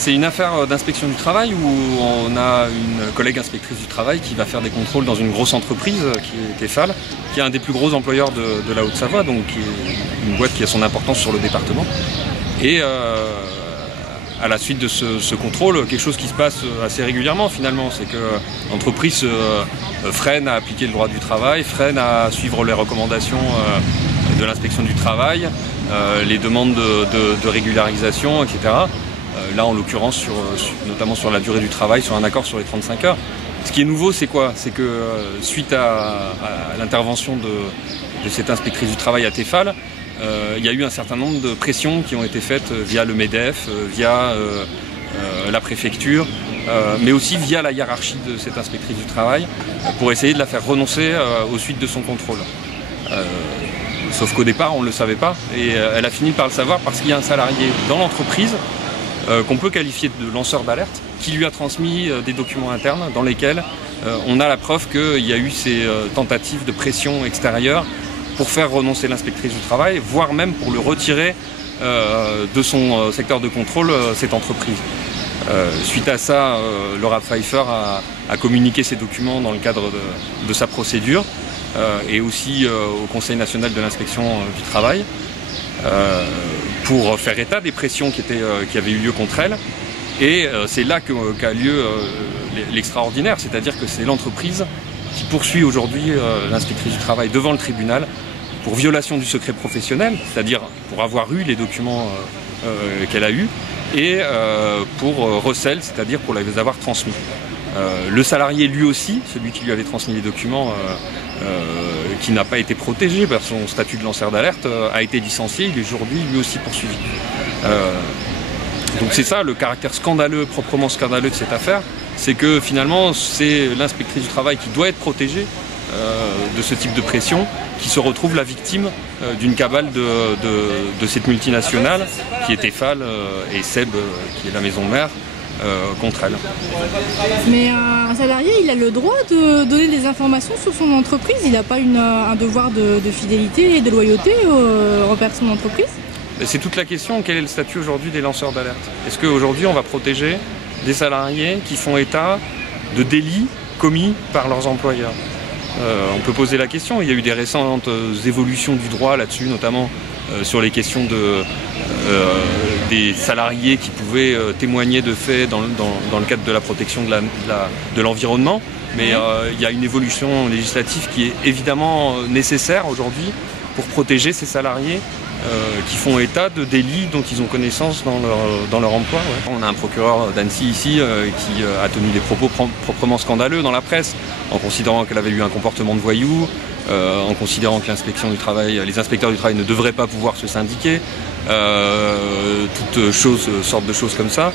C'est une affaire d'inspection du travail où on a une collègue inspectrice du travail qui va faire des contrôles dans une grosse entreprise qui est Tefal, qui est un des plus gros employeurs de la Haute-Savoie, donc qui est une boîte qui a son importance sur le département. Et à la suite de ce contrôle, quelque chose qui se passe assez régulièrement finalement, c'est que l'entreprise freine à appliquer le droit du travail, freine à suivre les recommandations de l'inspection du travail, les demandes de régularisation, etc. Là, en l'occurrence, notamment sur la durée du travail, sur un accord sur les 35 heures. Ce qui est nouveau, c'est quoi? C'est que suite à l'intervention de cette inspectrice du travail à Tefal, il y a eu un certain nombre de pressions qui ont été faites via le MEDEF, via la préfecture, mais aussi via la hiérarchie de cette inspectrice du travail, pour essayer de la faire renoncer aux suites de son contrôle. Sauf qu'au départ, on ne le savait pas, et elle a fini par le savoir parce qu'il y a un salarié dans l'entreprise qu'on peut qualifier de lanceur d'alerte, qui lui a transmis des documents internes dans lesquels on a la preuve qu'il y a eu ces tentatives de pression extérieure pour faire renoncer l'inspectrice du travail, voire même pour le retirer de son secteur de contrôle, cette entreprise. Suite à ça, Laura Pfeiffer a communiqué ces documents dans le cadre de sa procédure et aussi au Conseil national de l'inspection du travail pour faire état des pressions qui avaient eu lieu contre elle. Et c'est là qu'a lieu l'extraordinaire, c'est-à-dire que c'est l'entreprise qui poursuit aujourd'hui l'inspectrice du travail devant le tribunal pour violation du secret professionnel, c'est-à-dire pour avoir eu les documents qu'elle a eus, et pour recel, c'est-à-dire pour les avoir transmis. Le salarié lui aussi, celui qui lui avait transmis les documents, qui n'a pas été protégé par son statut de lanceur d'alerte, a été licencié, il est aujourd'hui lui aussi poursuivi. Donc c'est ça le caractère scandaleux, proprement scandaleux de cette affaire, c'est que finalement c'est l'inspectrice du travail qui doit être protégée de ce type de pression, qui se retrouve la victime d'une cabale de cette multinationale qui est Tefal et Seb, qui est la maison mère, contre elle. Mais un salarié, il a le droit de donner des informations sur son entreprise? Il n'a pas un devoir de fidélité et de loyauté envers son entreprise? C'est toute la question, quel est le statut aujourd'hui des lanceurs d'alerte? Est-ce qu'aujourd'hui on va protéger des salariés qui font état de délits commis par leurs employeurs? On peut poser la question, il y a eu des récentes évolutions du droit là-dessus, notamment sur les questions des salariés qui pouvaient témoigner de faits dans le cadre de la protection de l'environnement. Mais il y a une évolution législative qui est évidemment nécessaire aujourd'hui pour protéger ces salariés qui font état de délits dont ils ont connaissance dans leur emploi. Ouais. On a un procureur d'Annecy ici qui a tenu des propos proprement scandaleux dans la presse, en considérant qu'elle avait eu un comportement de voyou, en considérant que l'inspection du travail, les inspecteurs du travail ne devraient pas pouvoir se syndiquer, toutes sortes de choses comme ça.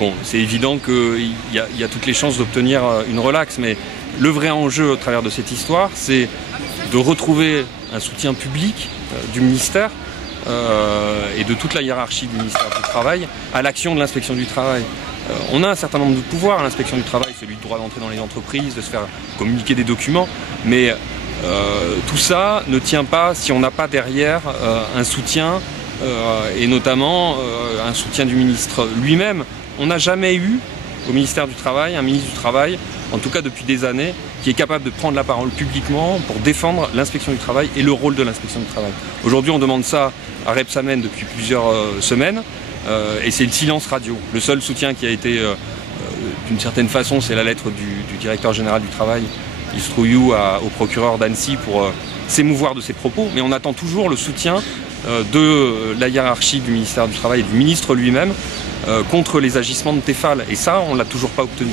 Bon, c'est évident qu'il y a toutes les chances d'obtenir une relaxe, mais le vrai enjeu au travers de cette histoire, c'est de retrouver un soutien public du ministère et de toute la hiérarchie du ministère du Travail à l'action de l'inspection du travail. On a un certain nombre de pouvoirs à l'inspection du travail, celui du droit d'entrer dans les entreprises, de se faire communiquer des documents, mais tout ça ne tient pas si on n'a pas derrière un soutien et notamment un soutien du ministre lui-même. On n'a jamais eu au ministère du Travail un ministre du Travail, en tout cas depuis des années, qui est capable de prendre la parole publiquement pour défendre l'inspection du travail et le rôle de l'inspection du travail. Aujourd'hui, on demande ça à Repsamen depuis plusieurs semaines et c'est le silence radio. Le seul soutien qui a été, d'une certaine façon, c'est la lettre du directeur général du travail, Yves Trouillou, au procureur d'Annecy pour s'émouvoir de ses propos, mais on attend toujours le soutien de la hiérarchie du ministère du Travail et du ministre lui-même contre les agissements de Tefal. Et ça, on ne l'a toujours pas obtenu.